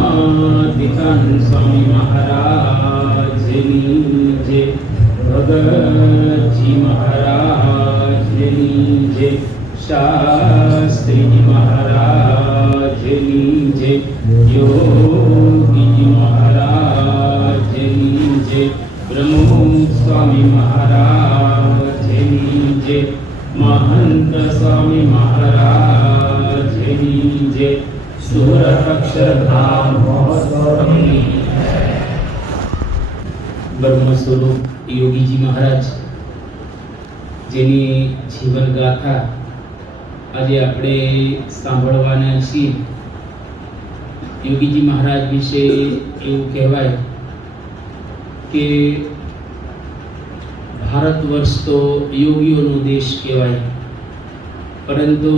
ગુણાતીતાન સ્વામી મહારાજની જય ભગતજી મહારાજની જય શાસ્ત્રીજી મહારાજની જય યોગીજી મહારાજની જય બ્રહ્મ સ્વામી મહારાજની જય મહંત સ્વામી મહારાજની જય સુર બ્રહ્મ સ્વરૂપ યોગીજી મહારાજ, જેની જીવન ગાથા આજે આપણે સાંભળવાના છીએ. યોગીજી મહારાજ વિશે એવું કહેવાય કે ભારત વર્ષ તો યોગીઓનો દેશ કહેવાય. પરંતુ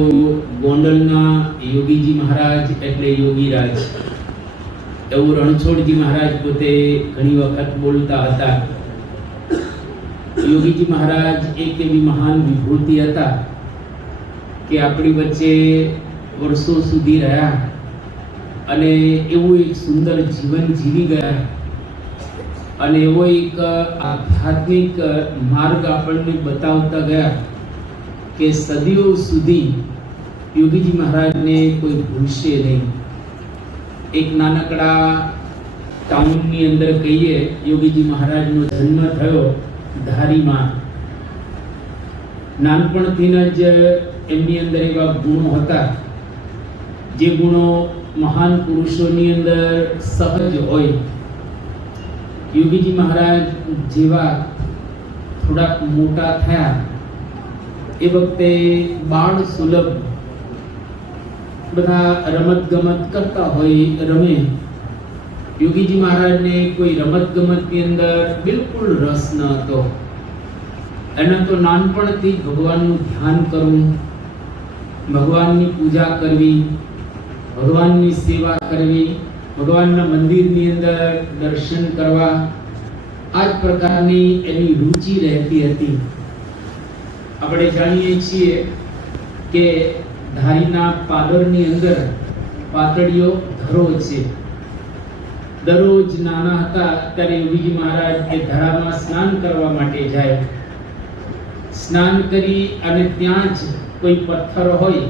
ગોંડલના યોગીજી મહારાજ એટલે યોગીરાજ. એવું રણછોડજી મહારાજ પોતે ઘણી વખત બોલતા હતા. યોગીજી મહારાજ એક એવી મહાન વિભૂતિ હતા કે આપણી વચ્ચે વર્ષો સુધી રહ્યા અને એવું એક સુંદર જીવન જીવી ગયા. અને એવો એક આધ્યાત્મિક માર્ગ આપણને બતાવતા ગયા. કે સદીઓ સુધી યોગીજી મહારાજને કોઈ ભૂલશે નહીં. એક નાનકડા ટાઉનની અંદર કહીએ, યોગીજી મહારાજનો જન્મ થયો ધારીમાં નાનપણથી જ એમની અંદર એવા ગુણો હતા, જે ગુણો મહાન પુરુષોની અંદર સહજ હોય. યોગીજી મહારાજ જેવા થોડાક મોટા થયા. એ વખતે બાળ સુલભ બધા રમત ગમત કરતા હોય, રમે. યોગીજી મહારાજને કોઈ રમત ગમતની અંદર બિલકુલ રસ ન હતો. એને તો નાનપણથી ભગવાનનું ધ્યાન કરવું, ભગવાનની પૂજા કરવી, ભગવાનની સેવા કરવી, ભગવાનના મંદિરની અંદર દર્શન કરવા, આ જ પ્રકારની એની રુચિ રહેતી હતી. આપણે જાણીએ છીએ કે ધારીના પાદરની અંદર પાતળીઓ ધરો છે. દરરોજ નાના હતા ત્યારે યોગીજી મહારાજ એ ધરામાં સ્નાન કરવા માટે જાય. સ્નાન કરી અને ત્યાં જ કોઈ પથ્થર હોય,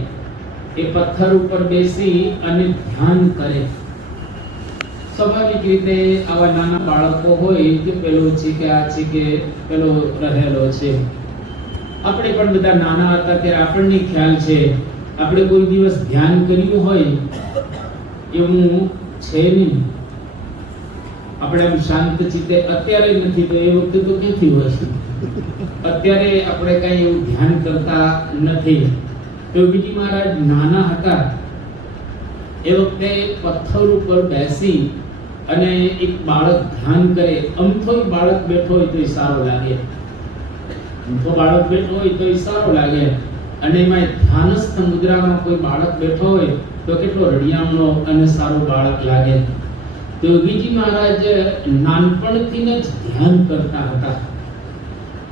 એ પથ્થર ઉપર બેસી અને ધ્યાન કરે. સ્વાભાવિક રીતે આવા નાના બાળકો હોય કે પેલો છે કે આ છે કે પેલો રહેલો છે. આપણે પણ બધા નાના હતા ત્યારે આપણને ખ્યાલ છે. આપણે કોઈ દિવસ ધ્યાન કર્યું હોય એવું છે નહીં. આપણે આમ શાંત ચિત્તે અત્યારે નથી, તો એ વખતે તો ક્યાંથી હોય અત્યારે આપણે કઈ એવું ધ્યાન કરતા નથી. યોગીજી મહારાજ નાના હતા. એ વખતે પથ્થર ઉપર બેસી અને એક બાળક ધ્યાન કરે. અમથો બાળક બેઠો હોય તો એ સારો લાગે. અમથો બાળક બેઠો હોય તો એ સારો લાગે. અને એમાં ધ્યાનસ્થ મુદ્રામાં કોઈ બાળક બેઠો હોય તો કેટલો રડિયામણો અને સારો બાળક લાગે. તો યોગીજી મહારાજ નાનપણથી જ ધ્યાન કરતા હતા.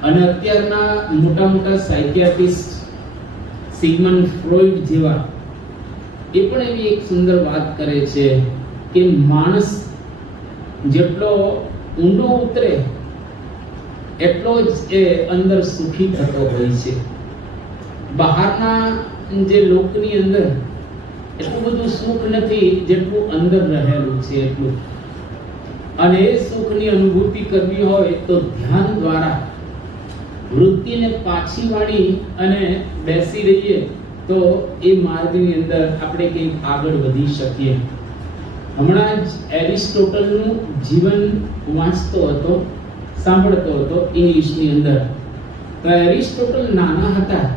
અને અત્યારના મોટા મોટા સાયકિયાટિસ્ટ સિગમન ફ્રોઈડ જેવા, એ પણ એવી એક સુંદર વાત કરે છે કે માણસ જેટલો ઊંડો ઉતરે એટલો જ એ અંદર સુખી થતો હોય છે. બહારના જે લોકની અંદર એટલું બધું સુખ નથી જેટલું અંદર રહેલું છે એટલું. અને એ સુખની અનુભૂતિ કરવી હોય તો ધ્યાન દ્વારા વૃત્તિને પાછી વાળી અને બેસી રહીએ તો એ માર્ગની અંદર આપણે કંઈક આગળ વધી શકીએ. હમણાં જ એરિસ્ટોટલનું જીવન વાંચતો હતો. સાંભળતો હતો ઇંગ્લિશની અંદર. એરિસ્ટોટલ નાના હતા.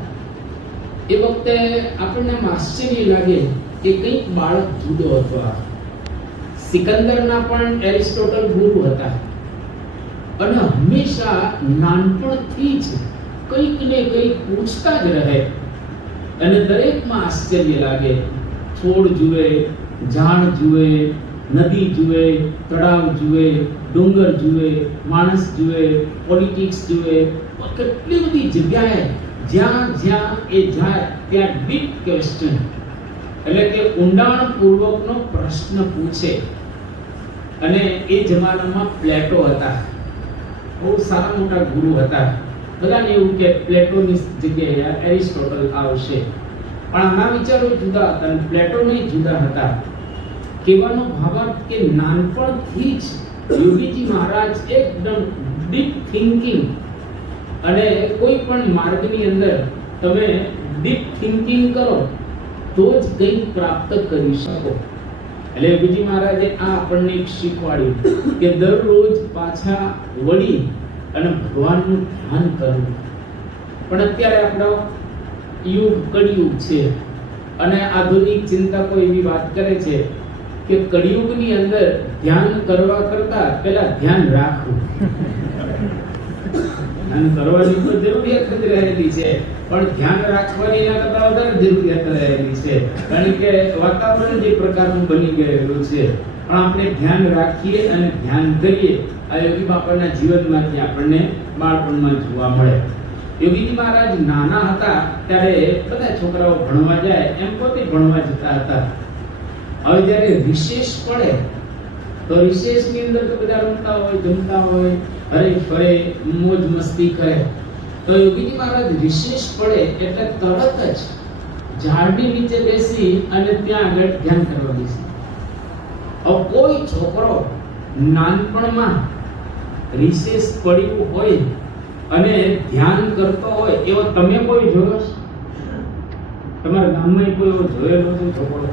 એ વખતે આપણને આશ્ચર્ય લાગે કે કંઈક બાળક જુદો હતો આ. સિકંદરના પણ એરિસ્ટોટલ ગુરુ હતા. અને હંમેશા નાનપણથી જ કંઈક ને કંઈક પૂછતા જ રહે. અને દરેકમાં આશ્ચર્ય લાગે. છોડ જુએ, ઝાડ જુએ નદી જુએ, તળાવ જુએ, ડુંગર જુએ, માણસ જુએ પોલિટિક્સ જુએ કેટલી બધી જગ્યાએ જ્યાં જ્યાં એ જાય, ત્યાં ડીપ ક્વેશ્ચન એટલે કે ઊંડાણપૂર્વકનો પ્રશ્ન પૂછે. અને એ જમાનામાં પ્લેટો હતા. બહુ સારા મોટા ગુરુ હતા. બધાને એવું કે પ્લેટોની જગ્યાએ એરિસ્ટોટલ આવશે. પણ આના વિચારો જુદા હતા અને પ્લેટોની જુદા હતા. કહેવાનો ભાવાર્થ કે નાનપણથી જ યોગીજી મહારાજ એકદમ ડીપ થિંકિંગ અને કોઈ પણ માર્ગની અંદર તમે ડીપ થિંકિંગ કરો, તો જ કંઈક પ્રાપ્ત કરી શકો. એટલે યોગીજી મહારાજે આ આપણને એક શીખવાડ્યું કે દરરોજ પાછા વળી અને ભગવાનનું ધ્યાન કરવું. પણ અત્યારે આપણો યુગ કળિયુગ છે અને આધુનિક ચિંતકો એવી વાત કરે છે કે કળિયુગની અંદર ધ્યાન કરવા કરતા પેલા ધ્યાન રાખવું. ધ્યાન કરવાની તો જરૂરિયાત જ રહેલી છે, પણ ધ્યાન રાખવાની એના કરતા વધારે જરૂરિયાત રહેલી છે. કારણ કે વાતાવરણ જે પ્રકારનું બની ગયેલું છે, પણ આપણે ધ્યાન રાખીએ અને ધ્યાન કરીએ, આ યોગી બાપાના જીવનમાંથી આપણને બાળપણમાં જોવા મળે. યોગીજી મહારાજ નાના હતા, ત્યારે બધા છોકરાઓ ભણવા જાય, એમ પોતે ભણવા જતા હતા. હવે જ્યારે વિશેષ પડે, તો વિશેષની અંદર તો બધા રમતા હોય, જમતા હોય હરે ફરે, મોજ મસ્તી કરે. તો યોગીજી મહારાજ વિશેષ પડે એટલે તરત જ ઝાડની નીચે બેસી અને ત્યાં આગળ ધ્યાન કરવા બેસી. હવે કોઈ છોકરો નાનપણમાં રિસેસ પડ્યું હોય અને ધ્યાન કરતો હોય, એવો તમે કોઈ જોયો છે? તમારા ગામમાં કોઈ એવો જોયેલો છે છોકરો?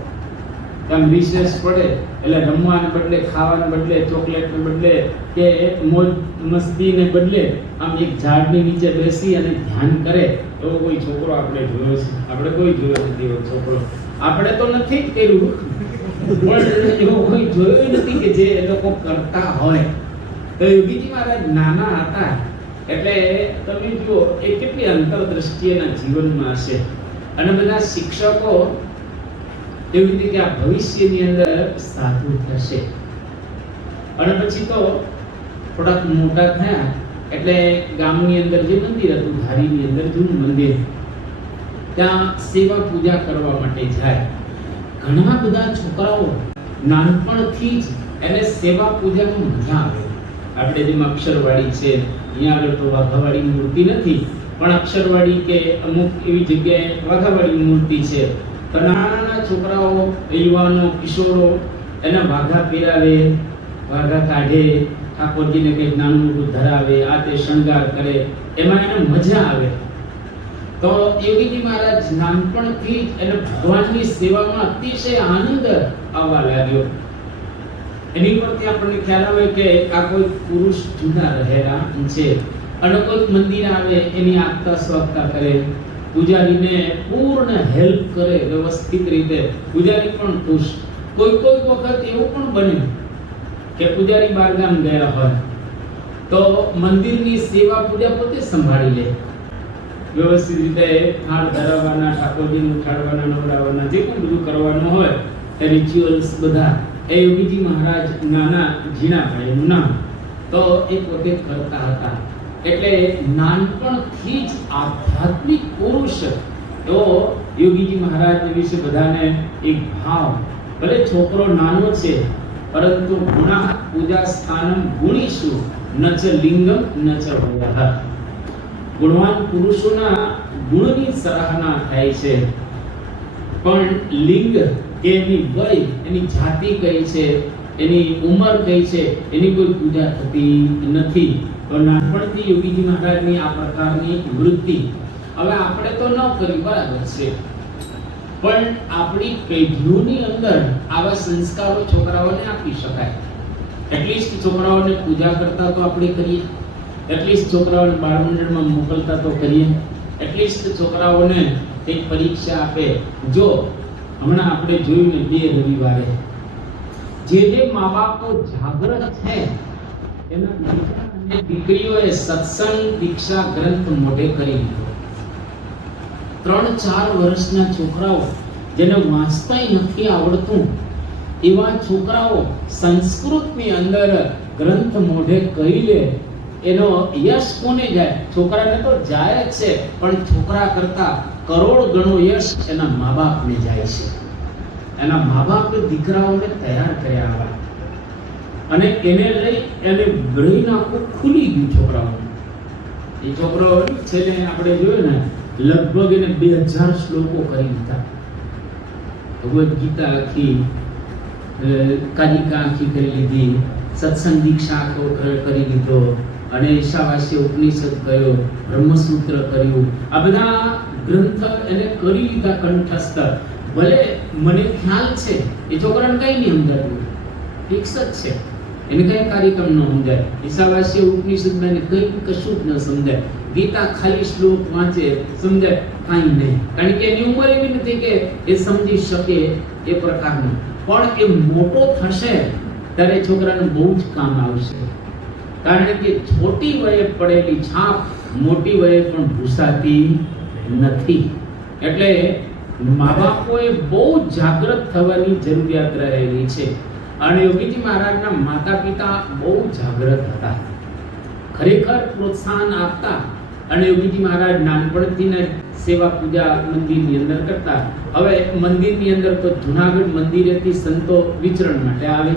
આમ રિસેસ પડે, એટલે રમવાને બદલે, ખાવાને બદલે, ચોકલેટને બદલે, કે મોજ મસ્તીને બદલે, આમ એક ઝાડની નીચે બેસી અને ધ્યાન કરે, એવો કોઈ છોકરો આપણે જોયો છે? આપણે કોઈ જોયો નથી એવો છોકરો. આપણે તો નથી કર્યું. પણ એવો કોઈ જોયો નથી કે જે એ લોકો કરતા હોય. તો યોગીજી મહારાજ નાના હતા, એટલે તમે જુઓ, એ કેટલી અંતરદ્રષ્ટિ એના જીવનમાં હશે. અને બધા શિક્ષકો એવી રીતે કે આ ભવિષ્યની અંદર સાધુ થશે. અને પછી તો થોડાક મોટા થયા, એટલે ગામની અંદર જે મંદિર હતું, ધારીની અંદર જૂનું મંદિર, ત્યાં સેવા પૂજા કરવા માટે જાય. ઘણા બધા છોકરાઓ નાનપણથી જ એને સેવા પૂજામાં મજા આવે. આપણે જેમ અક્ષરવાડી છે, અહીંયા આગળ તો વાઘાવાડીની મૂર્તિ નથી, પણ અક્ષરવાડી કે અમુક એવી જગ્યાએ વાઘાવાડીની મૂર્તિ છે નાના છોકરાઓ, યુવાનો, કિશોરો, એના વાઘા પીરાવે, વાઘા કાઢે, ઠાકોરજીને કંઈક નાનું મોટું ધરાવે, આ તે શણગાર કરે, એમાં એને મજા આવે. તો યોગીજી મહારાજ નાનપણથી જ એને ભગવાનની સેવામાં અતિશય આનંદ આવવા લાગ્યો. એની પરથી આપણને ખ્યાલ આવે કે આ કોઈ પુરુષ જુદા રહેલા છે. અને કોઈ મંદિર આવે, એની આગતા સ્વાગતા કરે. પૂજારીને પૂર્ણ હેલ્પ કરે વ્યવસ્થિત રીતે. પૂજારી પણ ખુશ. કોઈ કોઈ વખત એવું પણ બને કે પૂજારી બારગામ ગયા હોય તો મંદિરની સેવા પૂજા પોતે સંભાળી લે. વ્યવસ્થિત રીતે હાર ધરાવવાના, ઠાકોરજીને ઉઠાડવાના નવડાવવાના જે પણ બધું કરવાનું હોય, એ રિચ્યુઅલ્સ બધા, એ યોગીજી મહારાજ નાના ઝીણાભાઈનું નામ તો એ વખત કરતા હતા. એટલે નાનપણથી જ આધ્યાત્મિક પુરુષ તો યોગીજી મહારાજ વિશે બધાને એક ભાવ, ભલે છોકરો નાનો છે, પરંતુ ગુણા પૂજા સ્થાનમ ગુણીશું, ન લિંગમ, ન ચ ગુણવાન પુરુષોના ગુણની સરાહના થાય છે. પણ લિંગ કે એની વય, એની જાતિ કઈ છે, એની ઉંમર કઈ છે, એની કોઈ પૂજા થતી નથી. તો નાનપણથી યોગીજી મહારાજની આ પ્રકારની વૃત્તિ હવે આપણે તો ન કરી, બરાબર છે. પણ આપણી પેઢીઓની અંદર આવા સંસ્કારો છોકરાઓને આપી શકાય. એટલીસ્ટ છોકરાઓને પૂજા કરતા તો આપણે કરીએ. એટલીસ્ટ છોકરાઓને બાળ મંડળમાં મોકલતા તો કરીએ. એટલીસ્ટ છોકરાઓને એક પરીક્ષા આપે. જો હમણાં આપણે જોયું ને બે રવિવારે, જે જે મા બાપો જાગૃત છે, એના દીકરીઓએ સત્સંગ દીક્ષા ગ્રંથ મોઢે કરી લીધો. ત્રણ ચાર વર્ષના છોકરાઓ જેને વાંચતાય નથી આવડતું, એવા છોકરાઓ સંસ્કૃતની અંદર ગ્રંથ મોઢે કહી લે, એનો યશ કોને જાય? છોકરાને તો જાય જ છે, પણ છોકરા કરતા કરોડ ગણો યશ એના મા બાપને જાય છે. એના મા બાપ દીકરાઓને તૈયાર કર્યા આવા અને એને લઈ એને બ્રેઇન આખું ખુલી ગયું છોકરાઓ એ છોકરો છેલ્લે આપણે જોયું ને, લગભગ એને બે હજાર શ્લોકો કરી દીધા. ભગવદ્ ગીતા આખી કાલિકા આખી કરી લીધી, સત્સંગ દીક્ષા કરી દીધો, અને ઈશાવાસ્ય ઉપનિષદ કયો બ્રહ્મસૂત્ર કર્યું. આ બધા ગ્રંથ એને કરી લીધા કંઠસ્થ ભલે મને ખ્યાલ છે, એ છોકરાને કઈ નહીં સમજાતું ફિક્સ જ છે. એને કયા કાર્યક્રમ ન સમજાય? ઈશાવાસ્ય ઉપનિષદમાં એને કંઈ કશું જ ન સમજાય. ગીતા ખાલી શ્લોક વાંચે, સમજાય. કાંઈ નહીં. કારણ કે એની ઉંમર એવી નથી કે એ સમજી શકે એ પ્રકારનું. પણ એ મોટો થશે ત્યારે છોકરાને બહુ જ કામ આવશે. કારણ કે છોટી વયે પડેલી છાપ મોટી વયે પણ ભૂસાતી નથી. એટલે મા બાપોએ બહુ જાગૃત થવાની જરૂરિયાત રહેલી છે. અને યોગીજી મહારાજના માતા પિતા બહુ જાગૃત હતા. ખરેખર પ્રોત્સાહન આપતા અને યોગીજી મહારાજ નાનપણથી સેવા પૂજા મંદિરની અંદર કરતા. હવે મંદિરની અંદર તો જુનાગઢ મંદિરેથી સંતો વિચરણ માટે આવે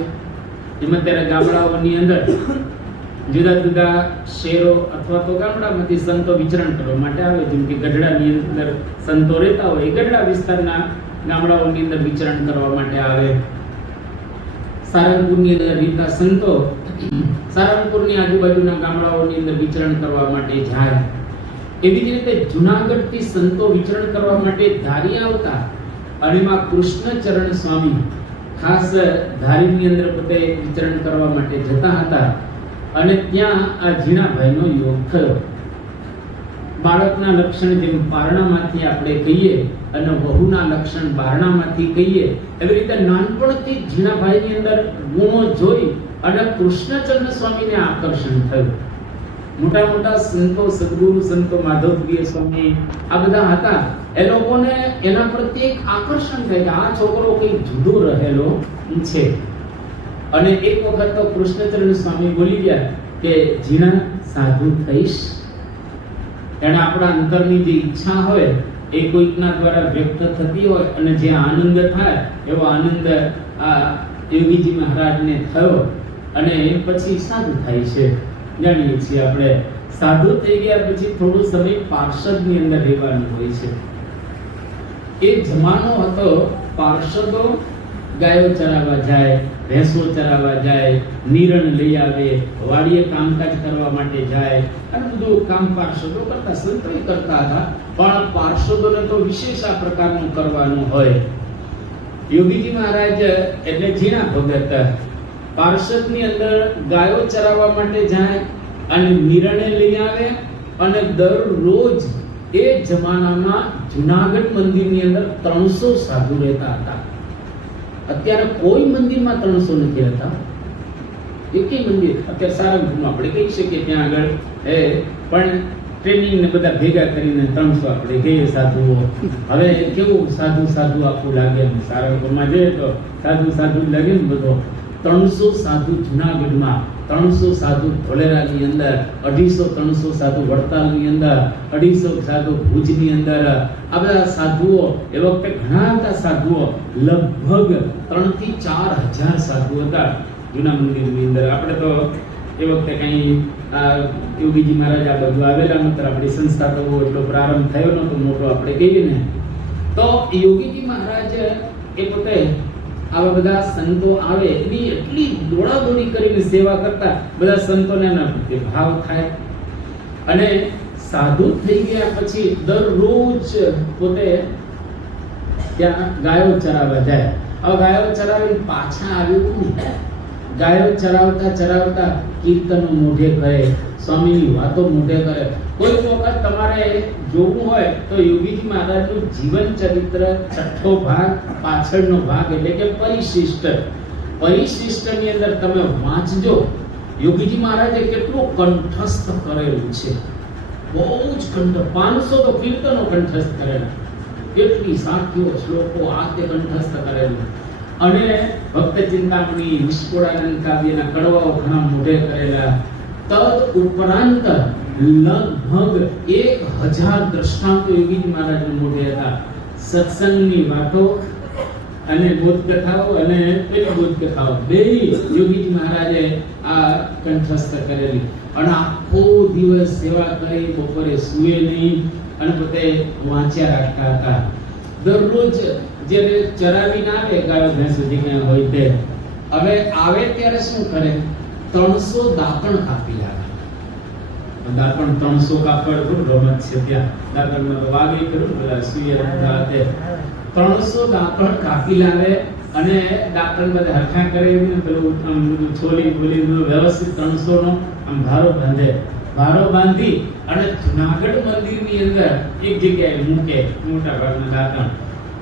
એમાં ત્યારે ગામડાઓની અંદર જુદા જુદા શહેરો અથવા તો ગામડામાંથી સંતો વિચરણ કરવા માટે આવે જેમ કે ગઢડાની અંદર સંતો રહેતા હોય ગઢડા વિસ્તારના ગામડાઓની અંદર વિચરણ કરવા માટે આવે. સારંગપુરની અંદર રહેતા સંતો સારંગપુરની આજુબાજુના ગામડાઓની અંદર વિચરણ કરવા માટે જાય. એવી જ રીતે જુનાગઢથી સંતો વિચરણ કરવા માટે ધારી આવતા અને એમાં કૃષ્ણચરણ સ્વામી ખાસ ધારીની અંદર પોતે વિચરણ કરવા માટે જતા હતા. અને ત્યાં આ ઝીણાભાઈનો યોગ થયો. બાળકના લક્ષણ જેમ પારણામાંથી આપણે કહીએ અને વહુના લક્ષણ બારણામાંથી કહીએ, એવી રીતે નાનપણથી ઝીણાભાઈની અંદર ગુણો જોઈ અને કૃષ્ણચંદ્ર સ્વામીને આકર્ષણ થયું. મોટા મોટા સંતો, સદગુરુ, સંતો માધવપ્રિય સ્વામી આ બધા હતા. એ લોકોને એના પ્રત્યે એક આકર્ષણ થાય કે આ છોકરો કંઈક જુદો રહેલો છે. અને એક વખત તો કૃષ્ણચંદ્ર સ્વામી બોલી ગયા કે જીણા સાધુ થઈશ. એને આપણા અંતરની જે ઈચ્છા હોય, એ કોઈકના દ્વારા વ્યક્ત થતી હોય અને જે આનંદ થાય, એવો આનંદ આ યોગીજી મહારાજને થયો અને પછી સાધુ થાય છે. જાણીએ છીએ આપણે, સાધુ થઈ ગયા પછી થોડો સમય પાર્ષદની અંદર રહેવાનું હોય છે. એ જમાનો હતો, પાર્ષદો ગાયો ચરાવવા જાય ભેંસો ચરાવવા જાય, નિરણ લઈ આવે, વાડીએ કામકાજ કરવા માટે જાય. અને બધું કામ પાર્ષદો કરતા સંતોય કરતા હતા. પણ પાર્ષદોને તો વિશેષ આ પ્રકારનું કરવાનું હોય. યોગીજી મહારાજ, એટલે જીણા ભગત, પાર્ષદની અંદર ગાયો ચરાવવા માટે જાય અને નિરણે લઈ આવે અને દરરોજ એ જમાનામાં જુનાગઢ મંદિરની અંદર ત્રણસો સાધુ રહેતા હતા. અત્યારે કોઈ મંદિરમાં ત્રણસો નથી રહેતા. એકેય મંદિર અત્યારે સારંગપુરમાં આપણે કહી શકીએ ત્યાં આગળ. એ પણ ટ્રેનિંગ ને બધા ભેગા કરીને ત્રણસો આપણે કહીએ સાધુઓ. હવે કેવું સાધુ સાધુ આખું લાગે સારંગપુરમાં જઈએ તો સાધુ સાધુ લાગે ને બધો. ત્રણસો સાધુ જુનાગઢમાં, ત્રણસો સાધુ ધોલેરાની અંદર, અઢીસો ત્રણસો સાધુ વડતાલની અંદર, અઢીસો સાધુ ભુજની અંદર. આ બધા સાધુઓ, એ વખતે ઘણા બધા સાધુઓ, લગભગ ત્રણથી ચાર હજાર સાધુ હતા જૂના મંદિરની અંદર. આપણે તો એ વખતે કંઈ, આ, યોગીજી મહારાજ આ બધું આવેલા નતર આપણી સંસ્થા તો એટલો પ્રારંભ થયો નહોતો, મોટો આપણે કહીએ ને. તો યોગીજી મહારાજ એ પોતે આવા બધા સંતો આવે એટલી એટલી દોડાદોડી કરીને સેવા કરતા, બધા સંતોને એના પ્રત્યે ભાવ થાય. અને સાધુ થઈ ગયા પછી દરરોજ પોતે ત્યાં ગાયો ચરાવવા જાય. હવે ગાયો ચરાવીને પાછા આવ્યું ગાયો ચરાવતા ચરાવતા કીર્તનો મોઢે કરે, સ્વામીની વાતો મોઢે કરે. કોઈ વખત તમારે જોવું હોય તો યોગીજી મહારાજનું જીવન ચરિત્ર, છઠ્ઠો ભાગ, પાછળનો ભાગ એટલે કે પરિશિષ્ટ. પરિશિષ્ટની અંદર તમે વાંચજો. યોગીજી મહારાજે કેટલું કંઠસ્થ કરેલું છે. બહુ જ કંઠ, પાંચસો તો કીર્તનો કંઠસ્થ કરેલા. કેટલી સાખીઓ શ્લોકો આ તે કંઠસ્થ કરેલું. અને ભક્ત ચિંતામણી નિષ્કુળાનંદ કાવ્યના કડવાઓ ઘણા મોઢે કરેલા. તદ ઉપરાંત લગભગ એક હજાર દ્રષ્ટાંતો યોગીજી મહારાજના મોઢે હતા. સત્સંગની વાતો અને બોધ કથાઓ અને પેલી બોધ કથાઓ બે યોગીજી મહારાજે આ કંઠસ્થ કરેલી. અને આખો દિવસ સેવા કરી, બપોરે સુએ નહીં અને પોતે વાંચ્યા રાખતા હતા. દરરોજ જ્યારે ચરાવીને આવે, ગાયો, ભેંસ સુધી હોય તે. હવે આવે ત્યારે શું કરે? ત્રણસો દાંતણ કાપી લાવે દાંતણ ત્રણસો કાપડ રમત છે ત્યાં. દાંતણમાં તો વાગે કરું પેલા દાંતે ત્રણસો દાંતણ કાપી લાવે અને દાંતણ બધા હરખા કરે પેલું છોલી બોલી વ્યવસ્થિત ત્રણસો નો આમ ભારો બાંધે. ભારો બાંધી અને જુનાગઢ મંદિરની અંદર એક જગ્યાએ મૂકે મોટા ભાગના દાંતણ.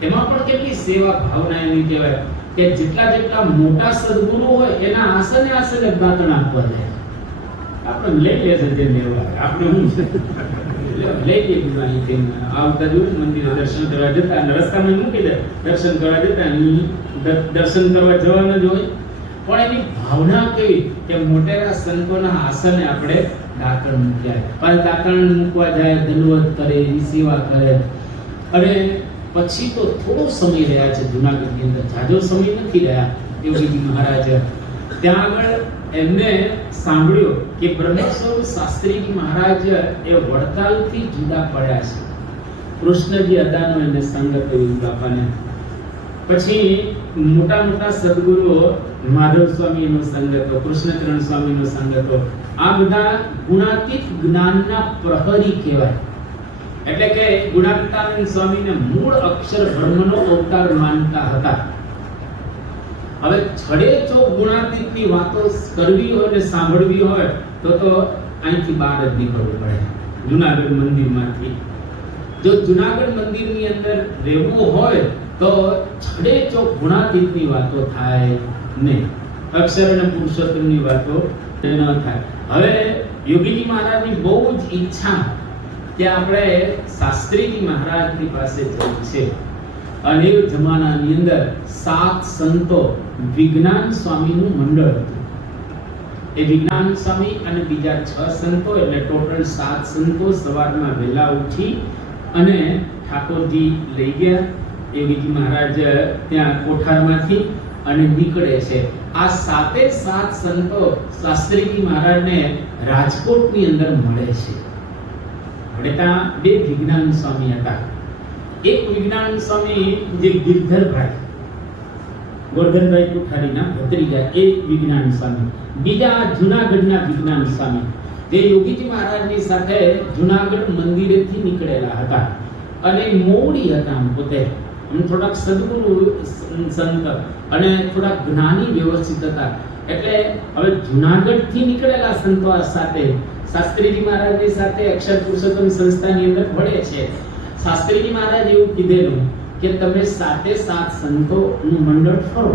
એમાં પણ કેટલી સેવા ભાવના એની કહેવાય? કે જેટલા જેટલા મોટા સદગુરુ હોય, એના આસને આસને દાંતણ આપવા જાય. આપણે લઈ લે છે જે લેવા આપણે હું? લઈ લે બીજું અહીંથી આવતા જોયું મંદિરે દર્શન કરવા જતા અને રસ્તામાં મૂકી દે. દર્શન કરવા જતા દર્શન કરવા જવાનું જ હોય. પણ એની ભાવના કેવી? કે મોટેરા સંતોના આસને આપણે દાંતણ મૂક્યા પણ દાંતણ મૂકવા જાય, દંડવત કરે, એની સેવા કરે. અને પછી તો થોડો સમય રહ્યા છે, જુનાગઢની અંદર જાજો સમય નથી રહ્યા યોગીજી મહારાજ. ત્યાં આગળ એમને સાંભળ્યો કે બ્રહ્મેશ્વર શાસ્ત્રીજી મહારાજ એ વડતાલથી જુદા પડ્યા છે. કૃષ્ણજી અદાનો એને સંગત કર્યું બાપાને. પછી મોટા મોટા સદગુરુઓ માધવ સ્વામીનો સંગ હતો, કૃષ્ણચરણ સ્વામીનો સંગ હતો. આ બધા ગુણાતીત જ્ઞાનના પ્રહરી કહેવાય. એટલે કે ગુણાતીતાનંદ સ્વામીને મૂળ અક્ષર બ્રહ્મનો અવતાર માનતા હતા. હવે છડે જો ગુણાતીતની વાતો કરવી હોય ને સાંભળવી હોય તો તો અહીંથી બહાર જ નીકળવું પડે. જુનાગઢ મંદિરમાંથી. જો જુનાગઢ મંદિરની અંદર રહેવું હોય તો છડે ચોક ગુણાતીતની વાતો થાય નહીં અક્ષર અને પુરુષોત્તમની વાતો ન થાય. હવે યોગીજી મહારાજની બહુ જ ઈચ્છા કે આપણે શાસ્ત્રીજી મહારાજની પાસે જવું છે. અને એ જમાનાની અંદર સાત સંતો વિજ્ઞાન સ્વામીનું મંડળ હતું. એ વિજ્ઞાન સ્વામી અને બીજા છ સંતો, એટલે ટોટલ સાત સંતો સવારમાં વહેલા ઉઠી અને ઠાકોરજી લઈ ગયા. યોગીજી મહારાજ ત્યાં કોઠારમાંથી અને નીકળે છે. આ સાતે સાત સંતો શાસ્ત્રીજી મહારાજને રાજકોટની અંદર મળે છે. ત્યાં બે વિજ્ઞાન સ્વામી હતા. એક વિજ્ઞાન સ્વામી જે ગિરધરભાઈ, ગોરધનભાઈ કોઠારીના ભત્રીજા, એ વિજ્ઞાન સ્વામી. બીજા જુનાગઢના વિજ્ઞાન સ્વામી. જે યોગીજી મહારાજની સાથે જુનાગઢ મંદિરેથી નીકળેલા હતા. અને મોડી હતા પોતે. થોડાક સદગુરુ સંત અને થોડાક જ્ઞાની વ્યવસ્થિત હતા. એટલે હવે જુનાગઢથી નીકળેલા સંતો સાથે શાસ્ત્રીજી મહારાજની સાથે અક્ષર પુરુષોત્તમ સંસ્થાની અંદર ભળે છે. શાસ્ત્રીજી મહારાજ એવું કીધેલું કે તમે સાતે સાત સંતોનું મંડળ ફરો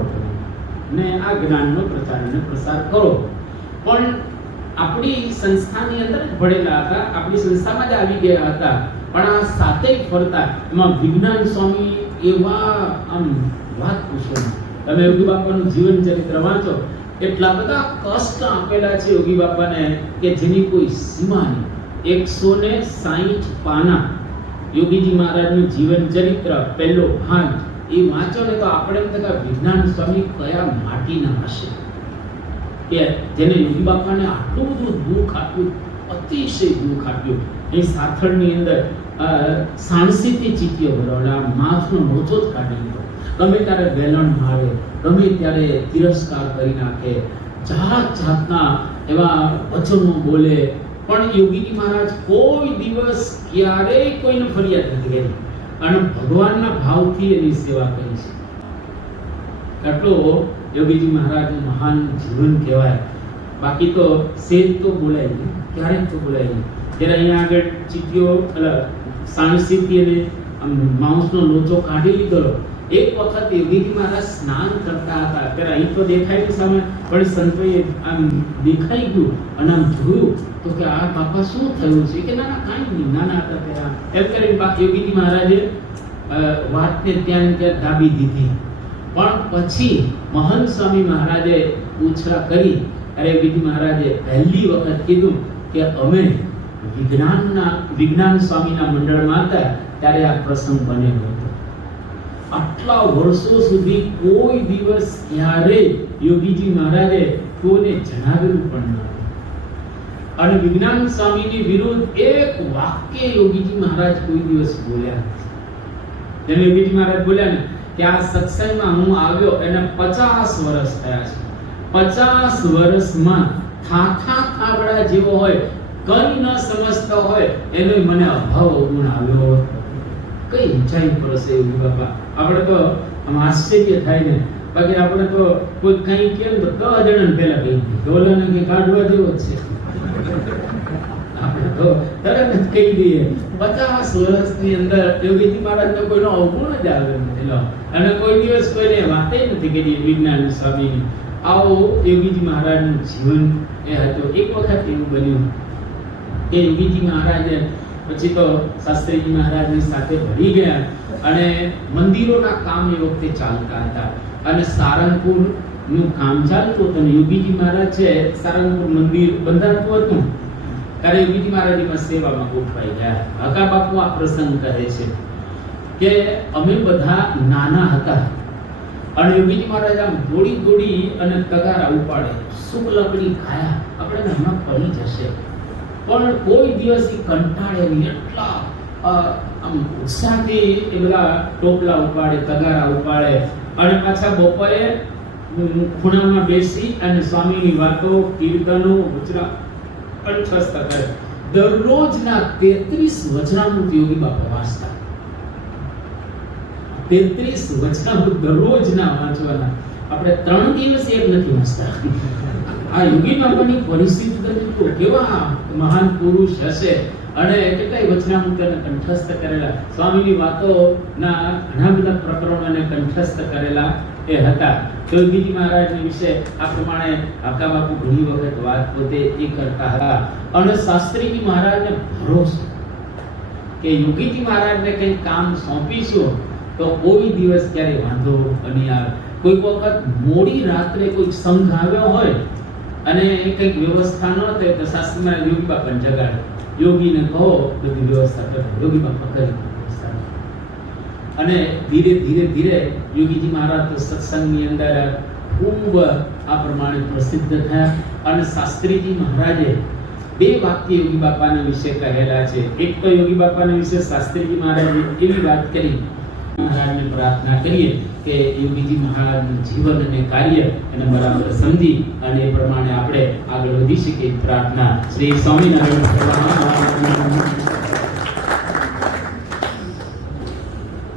ને આ જ્ઞાનનો પ્રચાર અને પ્રસાર કરો. પણ આપણી સંસ્થાની અંદર જ ભળેલા હતા, આપણી સંસ્થામાં જ આવી ગયા હતા, પણ આ સાથે ફરતા. એમાં વિજ્ઞાન સ્વામી એવા આમ વાત પૂછો. તમે યોગી બાપાનું જીવન ચરિત્ર વાંચો એટલા બધા કષ્ટ આપેલા છે યોગી બાપાને કે જેની કોઈ સીમા નહીં. એકસો ને સાહીઠ પાના યોગીજી મહારાજનું જીવન ચરિત્ર, પહેલો ભાંજ એ વાંચો ને તો આપણે એમ થતા વિજ્ઞાન સ્વામી કયા માટીના હશે? કે જેને યોગી બાપાને આટલું બધું દુઃખ આપ્યું, અતિશય દુઃખ આપ્યું. એ સાથળની અંદર સાણસીથી ચીટીઓ ભરવાના, માથનો મોજો જ કાઢી ગમે ત્યારે વેલણ મારે ગમે ત્યારે તિરસ્કાર કરી નાખે, જાત જાતના એવા વચનો બોલે. પણ યોગીજી મહારાજ કોઈ દિવસ ક્યારેય કોઈને ફરિયાદ નથી કરી. અને ભગવાનના ભાવથી એની સેવા કરી છે. આટલો યોગીજી મહારાજનું મહાન જીવન કહેવાય. બાકી તો સેજ તો બોલાય નહીં, ક્યારેક તો બોલાય નહીં. જ્યારે અહીંયા આગળ ચીટીઓ એટલે સાણસીથી અને માઉસનો લોચો કાઢી લીધો એક વખત યોગીજી મહારાજ સ્નાન કરતા હતા. ત્યારે અહીં તો દેખાય સામે, પણ સંતોએ આમ દેખાઈ ગયું અને આમ જોયું તો કે, આ બાપા શું થયું છે? કે ના ના કાંઈ નહીં, નાના હતા ત્યાં એમ કરીને યોગીજી મહારાજે વાતને ત્યાં ત્યાં દાબી દીધી. પણ પછી મહંત સ્વામી મહારાજે પૂછરા કરી. અરે વિધિ મહારાજે પહેલી વખત કીધું કે, અમે વિજ્ઞાનના, વિજ્ઞાન સ્વામીના મંડળમાં હતા, ત્યારે આ પ્રસંગ બનેલો. આટલા વર્ષો સુધી કોઈ દિવસ ક્યારે યોગીજી મહારાજે કોને જણાવેલું પણ ન અને વિજ્ઞાન સ્વામીની વિરુદ્ધ એક વાક્ય યોગીજી મહારાજ કોઈ દિવસ બોલ્યા જેમ યોગીજી મહારાજ બોલ્યા ને, કે આ સત્સંગમાં હું આવ્યો એને પચાસ વર્ષ થયા છે. પચાસ વર્ષમાં થાથા થાબડા જેવો હોય, કઈ ન સમજતો હોય, એનો મને અભાવ અવગુણ આવ્યો કઈ ઊંચાઈ ઉપર હશે એવું બાપા આપણે તો આમ આશ્ચર્ય થાય ને. બાકી આપણે તો કોઈ કઈ કેમ તો દસ જણા પહેલા કહી ઢોલાને કે કાઢવા જેવો છે. આપણે અને કોઈ દિવસ કોઈને વાતે નથી કરી વિજ્ઞાન સ્વામીની. આવો યોગીજી મહારાજનું જીવન એ હતું. એક વખત એવું બન્યું કે યોગીજી મહારાજે પછી તો શાસ્ત્રીજી મહારાજની સાથે ભળી ગયા અને મંદિરોના કામ એ વખતે ચાલતા હતા. અને સારંગપુરનું કામ ચાલતું હતું અને યોગીજી મહારાજ છે, સારંગપુર મંદિર બંધાતું હતું. ત્યારે યોગીજી મહારાજ એમાં સેવામાં ગોઠવાઈ ગયા. હકા બાપુ આ પ્રસંગ કહે છે કે અમે બધા નાના હતા અને યોગીજી મહારાજ આમ દોડી દોડી અને તગારા ઉપાડે. સુખ લકડી ખાયા. આપણે હમણાં પડી જશે. પણ કોઈ દિવસ એ કંટાળે નહીં. એટલા આમ ઉત્સાહથી એ બધા ટોપલા ઉપાડે, તગારા ઉપાડે. અને પાછા બપોરે ખૂણામાં બેસી અને સ્વામીની વાતો, કીર્તનો વચરા કંઠસ્થ કરે દરરોજના તેત્રીસ વચનામૃત યોગી બાપા વાંચતા. તેત્રીસ વચનામૃત દરરોજના વાંચવાના. આપણે ત્રણ દિવસ એક નથી વાંચતા. આ યોગી બાબાની પરિસ્થિતિ તો કેવા મહાન પુરુષ હશે? અને કેટલાય વચનામૃતને કંઠસ્થ કરેલા? સ્વામીની વાતોના ઘણા બધા પ્રકરણોને કંઠસ્થ કરેલા એ હતા. યોગીજી મહારાજની વિશે આ પ્રમાણે કાકા બાપુ ઘણી વખત વાત પોતે એ કરતા હતા. અને શાસ્ત્રીજી મહારાજને ભરોસો કે યોગીજી મહારાજને કંઈ કામ સોંપીશું તો કોઈ દિવસ ક્યારે વાંધો નહીં આવે. કોઈક વખત મોડી રાત્રે કોઈ સંઘ આવ્યો હોય અને એ કંઈક વ્યવસ્થા ન થાય તો શાસ્ત્રમાં યોગી બાપાને જગાડે. યોગીને કહો, બધી વ્યવસ્થા કરે. યોગી બાપા કરી અને ધીરે ધીરે ધીરે યોગીજી મહારાજ તો સત્સંગની અંદર ખૂબ આ પ્રમાણે પ્રસિદ્ધ થયા. અને શાસ્ત્રીજી મહારાજે બે વાક્ય યોગી બાપાના વિશે કહેલા છે. એક તો યોગી બાપાના વિશે શાસ્ત્રીજી મહારાજે એવી વાત કરી. મહારાજને પ્રાર્થના કરીએ. કે યોગીજી મહારાજનું જીવન અને કાર્ય અને બરાબર સમજી અને એ પ્રમાણે આપણે આગળ વધી શકીએ. પ્રાર્થના શ્રી સ્વામિનારાયણ